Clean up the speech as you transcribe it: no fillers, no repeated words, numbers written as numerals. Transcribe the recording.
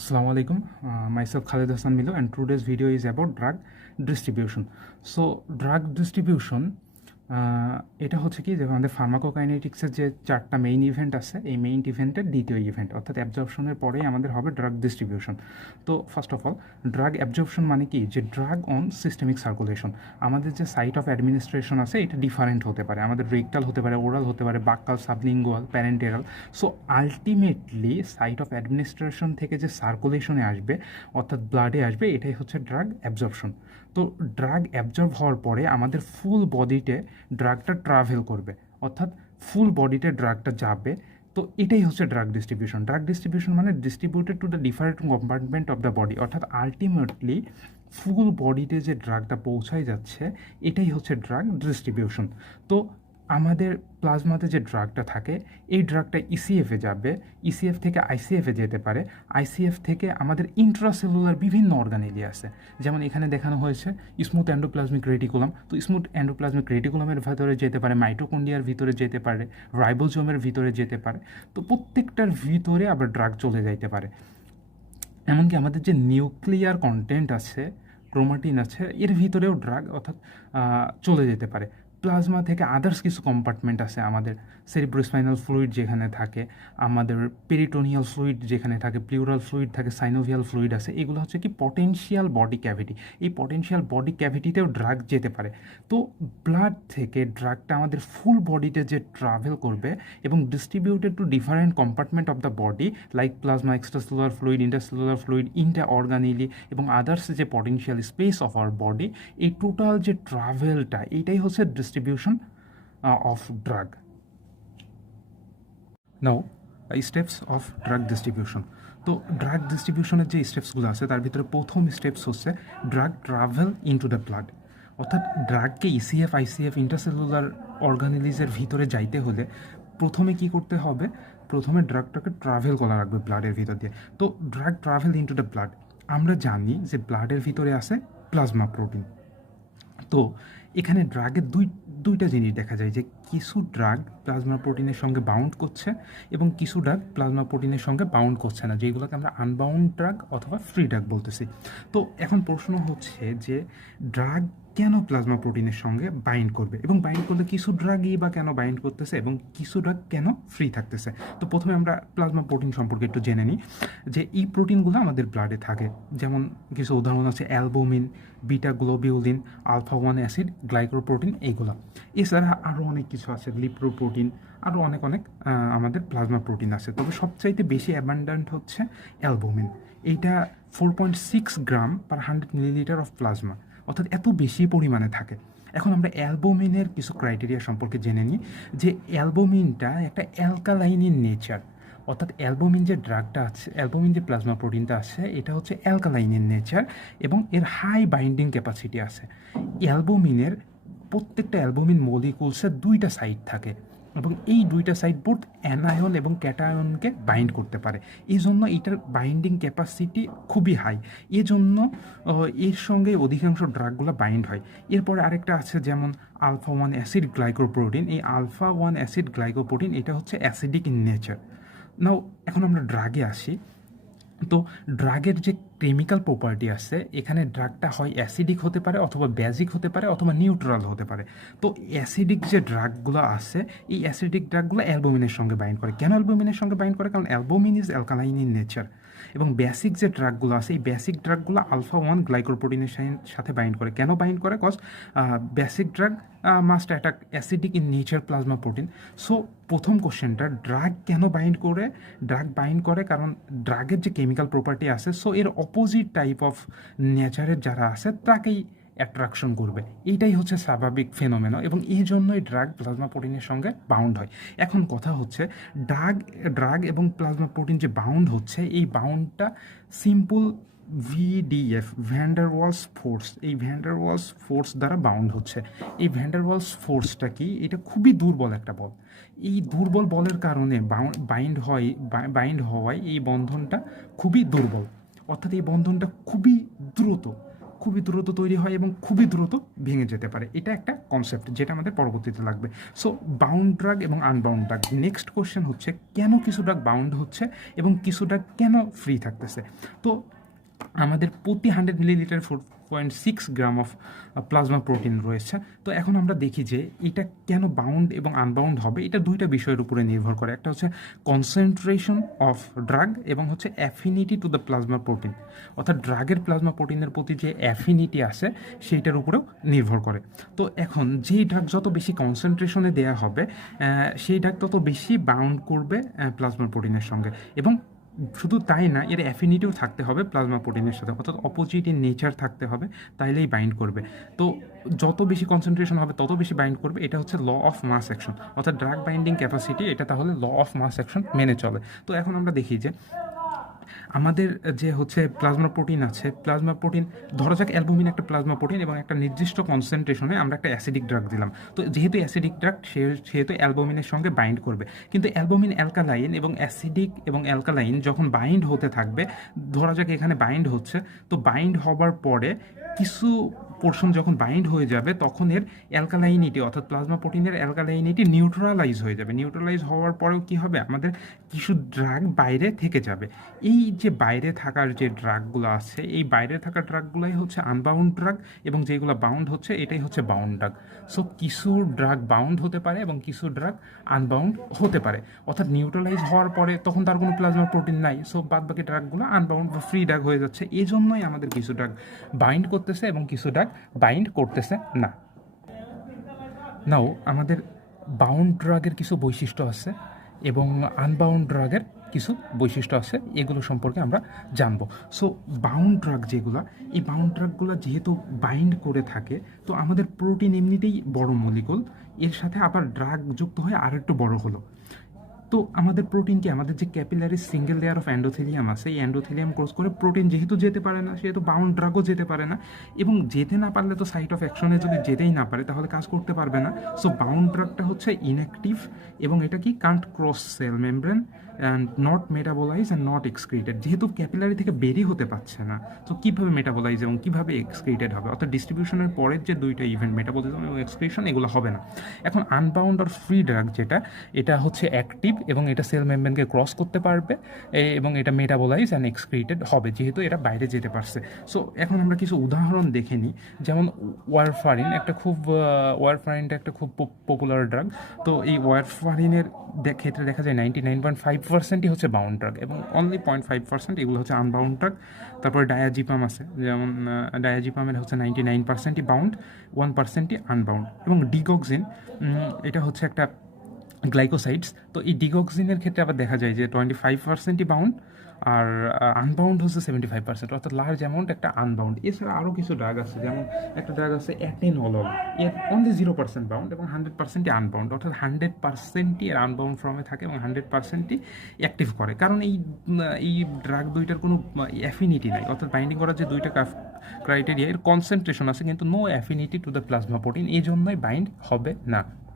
Assalamu alaikum. Myself Khalid Hassan Milo, and today's video is about drug distribution. So, drug distribution এটা হচ্ছে কি যে আমাদের ফার্মাকোকাইনেটিক্সের যে চারটা মেইন ইভেন্ট আছে, এই মেইন ইভেন্টের দ্বিতীয় ইভেন্ট, অর্থাৎ অ্যাবজর্পশনের পরেই আমাদের হবে ড্রাগ ডিস্ট্রিবিউশন। তো first of all, drug absorption মানে কি, যে ড্রাগ অন সিস্টেমিক সার্কুলেশন। আমাদের যে সাইট অফ অ্যাডমিনিস্ট্রেশন আছে এটা ডিফারেন্ট হতে পারে, আমাদের রেকটাল হতে পারে, ওরাল হতে পারে, buccal, sublingual, parenteral. So ultimately site of administration থেকে যে সার্কুলেশনে আসবে, অর্থাৎ ব্লাডে আসবে, এটাই হচ্ছে ড্রাগ অ্যাবজর্পশন। তো ড্রাগ অ্যাবজর্ব হওয়ার পরে আমাদের ফুল বডিতে ড্রাগটা ট্রাভেল করবে, অর্থাৎ ফুল বডিতে ড্রাগটা যাবে। তো এটাই হচ্ছে ড্রাগ ডিস্ট্রিবিউশন। ড্রাগ ডিস্ট্রিবিউশন মানে distributed to the different compartment of the body, অর্থাৎ আলটিমেটলি ফুল বডিতে যে ড্রাগটা পৌঁছায় যাচ্ছে, এটাই হচ্ছে ড্রাগ ডিস্ট্রিবিউশন। তো আমাদের প্লাজমাতে যে ড্রাগটা থাকে, এই ড্রাগটা ইসিএফে যাবে, ইসিএফ থেকে আইসিএফে যেতে পারে, আইসিএফ থেকে আমাদের ইন্ট্রাসেলুলার বিভিন্ন অর্গানেলি আছে। যেমন এখানে দেখানো হয়েছে স্মুথ এন্ডোপ্লাজমিক রেটিকুলাম। তো স্মুথ এন্ডোপ্লাজমিক রেটিকুলামের ভিতরে যেতে পারে, মাইটোকন্ড্রিয়ার ভিতরে যেতে পারে, রাইবোজোমের ভিতরে যেতে পারে। তো প্রত্যেকটার ভিতরে আবার ড্রাগ চলে যাইতে পারে। এমনকি আমাদের যে নিউক্লিয়ার কন্টেন্ট আছে, ক্রোমাটিন আছে, এর ভিতরেও ড্রাগ অর্থাৎ চলে যেতে পারে। প্লাজমা থেকে আদার্স কিছু কম্পার্টমেন্ট আছে, আমাদের সেরিব্রোস্পাইনাল ফ্লুইড যেখানে থাকে, আমাদের পেরিটোনিয়াল ফ্লুইড যেখানে থাকে, প্লিউরাল ফ্লুইড থাকে, সাইনোভিয়াল ফ্লুইড আছে। এগুলো হচ্ছে কি পটেনশিয়াল বডি ক্যাভিটি। এই পটেনশিয়াল বডি ক্যাভিটিতেও ড্রাগ যেতে পারে। তো ব্লাড থেকে ড্রাগটা আমাদের ফুল বডিতে যে ট্রাভেল করবে এবং distributed to different compartment of the body like plasma, extracellular fluid, intercellular fluid, inter organelle এবং আদার্স যে potential space of our body, এই টোটাল যে ট্রাভেলটা, এইটাই হচ্ছে distribution of drug. Now steps of drug distribution. তো ড্রাগ ডিস্ট্রিবিউশনের যে স্টেপসগুলো আছে, তার ভিতরে প্রথম স্টেপস হচ্ছে drug travel into the blood. অর্থাৎ ড্রাগকে ইসিএফ, আইসিএফ, ইন্টারসেলুলার অর্গানিলিজের ভিতরে যাইতে হলে প্রথমে কি করতে হবে, প্রথমে ড্রাগটাকে ট্রাভেল করা রাখবে ব্লাডের ভিতর দিয়ে। তো drug travel into the blood, আমরা জানি যে ব্লাডের ভিতরে আছে প্লাজমা প্রোটিন। তো এখানে ড্রাগের দুইটা জিনিস দেখা যায়, যে কিছু ড্রাগ প্লাজমা প্রোটিনের সঙ্গে বাউন্ড করছে এবং কিছু ড্রাগ প্লাজমা প্রোটিনের সঙ্গে বাউন্ড করছে না, যেগুলোকে আমরা আনবাউন্ড ড্রাগ অথবা ফ্রি ড্রাগ বলতেছি। তো এখন প্রশ্ন হচ্ছে যে ড্রাগ কেন প্লাজমা প্রোটিনের সঙ্গে বাইন্ড করবে, এবং বাইন্ড করলে কিছু ড্রাগই বা কেন বাইন্ড করতেছে এবং কিছু ড্রাগ কেন ফ্রি থাকতেছে। তো প্রথমে আমরা প্লাজমা প্রোটিন সম্পর্কে একটু জেনে নিই, যে এই প্রোটিনগুলো আমাদের ব্লাডে থাকে। যেমন কিছু উদাহরণ আছে albumin, beta globulin, alpha 1 acid glycoprotein, এইগুলো। এছাড়া আরও অনেক কিছু আছে, লিপ্রোপ্রোটিন, আরও অনেক অনেক আমাদের প্লাজমা প্রোটিন আছে। তবে সবচাইতে বেশি অ্যাবান্ডেন্ট হচ্ছে অ্যালবুমিন। এইটা 4.6 গ্রাম পার 100 মিলিলিটার অফ প্লাজমা, অর্থাৎ এত বেশি পরিমাণে থাকে। এখন আমরা অ্যালবুমিনের কিছু ক্রাইটেরিয়া সম্পর্কে জেনে নিই, যে অ্যালবুমিনটা একটা অ্যালকালাইন ইন নেচার। অর্থাৎ অ্যালবুমিন যে ড্রাগটা আছে, অ্যালবুমিন যে প্লাজমা প্রোটিনটা আছে, এটা হচ্ছে অ্যালকালাইন ইন নেচার এবং এর হাই বাইন্ডিং ক্যাপাসিটি আছে। অ্যালবুমিনের প্রত্যেকটা অ্যালবুমিন মলিকুলসের দুইটা সাইড থাকে এবং এই দুইটা সাইড বোথ অ্যানায়ন এবং ক্যাটায়নকে বাইন্ড করতে পারে। এই জন্য এটার বাইন্ডিং ক্যাপাসিটি খুবই হাই, এজন্য এর সঙ্গে অধিকাংশ ড্রাগগুলো বাইন্ড হয়। এরপরে আরেকটা আছে যেমন আলফা 1 অ্যাসিড গ্লাইকোপ্রোটিন। এই আলফা 1 অ্যাসিড গ্লাইকোপ্রোটিন এটা হচ্ছে অ্যাসিডিক ইন নেচার। নাও এখন আমরা ড্রাগে আসি। তো ড্রাগের যে কেমিক্যাল প্রপার্টি আছে, এখানে ড্রাগটা হয় অ্যাসিডিক হতে পারে অথবা বেজিক হতে পারে অথবা নিউট্রাল হতে পারে। তো অ্যাসিডিক যে ড্রাগগুলো আছে, এই অ্যাসিডিক ড্রাগগুলো অ্যালবুমিনের সঙ্গে বাইন্ড করে। কেন অ্যালবুমিনের সঙ্গে বাইন্ড করে? কারণ albumin is alkaline in nature. এবং বেসিক যে ড্রাগগুলো আছে, এই বেসিক ড্রাগগুলো আলফা 1 গ্লাইকোপ্রোটিনের সাথে বাইন্ড করে। কেন বাইন্ড করে? Cause basic drug must attack acidic in nature plasma protein. So প্রথম কোশ্চেনটা, ড্রাগ কেন বাইন্ড করে? ড্রাগ বাইন্ড করে কারণ ড্রাগের যে কেমিক্যাল প্রপার্টি আছে, সো এর অপোজিট টাইপ অফ নেচারের যারা আছে তাকেই অ্যাট্রাকশন করবে। এইটাই হচ্ছে স্বাভাবিক ফেনোমেনো এবং এই জন্যই ড্রাগ প্লাজমা প্রোটিনের সঙ্গে বাউন্ড হয়। এখন কথা হচ্ছে, ড্রাগ এবং প্লাজমা প্রোটিন যে বাউন্ড হচ্ছে, এই বাউন্ডটা সিম্পল ভিডিএফ, ভ্যান্ডারওয়ালস ফোর্স, এই ভ্যান্ডারওয়ালস ফোর্স দ্বারা বাউন্ড হচ্ছে। এই ভ্যান্ডারওয়ালস ফোর্সটা কি? এটা খুবই দুর্বল একটা বল। এই দুর্বল বলের কারণে বাইন্ড হওয়ায় এই বন্ধনটা খুবই দুর্বল, অর্থাৎ এই বন্ধনটা খুবই দ্রুত। খুবই দ্রুত তৈরি হয় এবং খুবই দ্রুত ভেঙে যেতে পারে। এটা একটা কনসেপ্ট যেটা আমাদের পরবর্তীতে লাগবে। সো বাউন্ড ড্রাগ এবং আনবাউন্ড ড্রাগ। নেক্সট কোশ্চেন হচ্ছে কেন কিছু ড্রাগ বাউন্ড হচ্ছে এবং কিছু ড্রাগ কেন ফ্রি থাকতেছে। তো আমাদের প্রতি 100 millilitre 4.6 gram of plasma protein রয়েছে। তো এখন আমরা দেখি যে এটা কেন বাউন্ড এবং আনবাউন্ড হবে। এটা দুইটা বিষয়ের উপরে নির্ভর করে। একটা হচ্ছে কনসেন্ট্রেশন অফ ড্রাগ এবং হচ্ছে affinity to the plasma protein, অর্থাৎ ড্রাগের প্লাজমা প্রোটিনের প্রতি যে অ্যাফিনিটি আছে সেইটার উপরেও নির্ভর করে। তো এখন যেই ড্রাগ যত বেশি কনসেন্ট্রেশনে দেওয়া হবে সেই ড্রাগ তত বেশি বাউন্ড করবে প্লাজমা প্রোটিনের সঙ্গে, এবং শুধু তাই না, এর অ্যাফিনিটিও থাকতে হবে প্লাজমা প্রোটিনের সাথে, অর্থাৎ অপোজিট ইন নেচার থাকতে হবে, তাইলেই বাইন্ড করবে। তো যত বেশি কনসেন্ট্রেশন হবে তত বেশি বাইন্ড করবে। এটা হচ্ছে ল অফ মাস অ্যাকশন, অর্থাৎ ড্রাগ বাইন্ডিং ক্যাপাসিটি, এটা তাহলে ল অফ মাস অ্যাকশন মেনে চলে। তো এখন আমরা দেখি যে আমাদের যে হচ্ছে প্লাজমা প্রোটিন আছে, প্লাজমা প্রোটিন ধরা যাক অ্যালবুমিন একটা প্লাজমা প্রোটিন এবং একটা নির্দিষ্ট কনসেন্ট্রেশনে আমরা একটা অ্যাসিডিক ড্রাগ দিলাম। তো যেহেতু অ্যাসিডিক ড্রাগ সেহেতু অ্যালবুমিনের সঙ্গে বাইন্ড করবে, কিন্তু অ্যালবুমিন অ্যালকালাইন এবং অ্যাসিডিক এবং অ্যালকালাইন যখন বাইন্ড হতে থাকবে, ধরা যাক এখানে বাইন্ড হচ্ছে, তো বাইন্ড হবার পরে কিছু পোর্শন যখন বাইন্ড হয়ে যাবে তখন এর অ্যালকালাইনিটি, অর্থাৎ প্লাজমা প্রোটিনের অ্যালকালাইনিটি নিউট্রালাইজ হয়ে যাবে। নিউট্রালাইজ হওয়ার পরেও কী হবে, আমাদের কিছু ড্রাগ বাইরে থেকে যাবে। এই যে বাইরে থাকার যে ড্রাগগুলো আছে, এই বাইরে থাকা ড্রাগগুলোই হচ্ছে আনবাউন্ড ড্রাগ, এবং যেগুলো বাউন্ড হচ্ছে এটাই হচ্ছে বাউন্ড ড্রাগ। সো কিছু ড্রাগ বাউন্ড হতে পারে এবং কিছু ড্রাগ আনবাউন্ড হতে পারে, অর্থাৎ নিউট্রালাইজ হওয়ার পরে তখন তার কোনো প্লাজমা প্রোটিন নাই, সো বাদ বাকি ড্রাগগুলো আনবাউন্ড বা ফ্রি ড্রাগ হয়ে যাচ্ছে। এই জন্যই আমাদের কিছু ড্রাগ বাইন্ড করতেছে এবং কিছু ড্রাগ বাইন্ড করতেছে না। নাও আমাদের বাউন্ড ড্রাগের কিছু বৈশিষ্ট্য আছে এবং আনবাউন্ড ড্রাগের কিছু বৈশিষ্ট্য আছে, এগুলো সম্পর্কে আমরা জানবো। সো বাউন্ড ড্রাগ যেগুলো, এই বাউন্ড ড্রাগগুলো যেহেতু বাইন্ড করে থাকে, তো আমাদের প্রোটিন এমনিতেই বড় মলিকুল, এর সাথে আবার ড্রাগ যুক্ত হয়ে আর একটু বড় হলো। তো আমাদের প্রোটিনকে, আমাদের যে capillary single layer of endothelium আছে, এই এন্ডোথেলিয়াম ক্রস করে প্রোটিন যেহেতু যেতে পারে না, সেহেতু বাউন্ড ড্রাগও যেতে পারে না, এবং যেতে না পারলে তো সাইট অফ অ্যাকশনে যদি যেতেই না পারে তাহলে কাজ করতে পারবে না। সো বাউন্ড ড্রাগটা হচ্ছে ইনঅ্যাক্টিভ, এবং এটা কি can't cross cell membrane and not metabolize and not excreted. যেহেতু ক্যাপিলারি থেকে বেরিয়ে হতে পারছে না, তো কীভাবে মেটাবোলাইজ এবং কীভাবে এক্সক্রিটেড হবে, অর্থাৎ ডিস্ট্রিবিউশনের পরের যে দুইটা ইভেন্ট মেটাবলিজম এবং এক্সক্রিশন, এগুলো হবে না। এখন আনবাউন্ড আর ফ্রি ড্রাগ যেটা, এটা হচ্ছে অ্যাক্টিভ এবং এটা সেল মেমব্রেনকে ক্রস করতে পারবে এবং এটা মেটাবোলাইজ অ্যান্ড এক্সক্রিটেড হবে, যেহেতু এটা বাইরে যেতে পারছে। সো এখন আমরা কিছু উদাহরণ দেখে নিই। যেমন ওয়ারফারিনটা একটা খুব পপুলার ড্রাগ। তো এই ওয়ারফারিনের ক্ষেত্রে দেখা যায় 99.5%ই হচ্ছে বাউন্ড ড্রাগ এবং অনলি 0.5% এগুলো হচ্ছে আনবাউন্ড ড্রাগ। তারপরে ডায়াজিপাম আছে, যেমন ডায়াজিপামের হচ্ছে 99%ই বাউন্ড, 1%ই আনবাউন্ড। এবং ডিগক্সিন, এটা হচ্ছে একটা গ্লাইকোসাইডস। তো এই ডিগক্সিনের ক্ষেত্রে আবার দেখা যায় যে 25%ই বাউন্ড আর আনবাউন্ড হচ্ছে 75%, অর্থাৎ লার্জ অ্যামাউন্ট একটা আনবাউন্ড। এছাড়া আরও কিছু ড্রাগ আছে, যেমন একটা ড্রাগ আছে অ্যাটেনঅলল, এর অনলি 0% বাউন্ড এবং 100%ই আনবাউন্ড, অর্থাৎ 100%ই এর আনবাউন্ড ফর্মে থাকে এবং 100%ই অ্যাক্টিভ করে, কারণ এই ড্রাগ দুইটার কোনো অ্যাফিনিটি নাই, অর্থাৎ বাইন্ডিং করার যে দুইটা ক্রাইটেরিয়া, এর কনসেন্ট্রেশন আছে কিন্তু no affinity to the plasma protein, এই জন্যই বাইন্ড হবে না।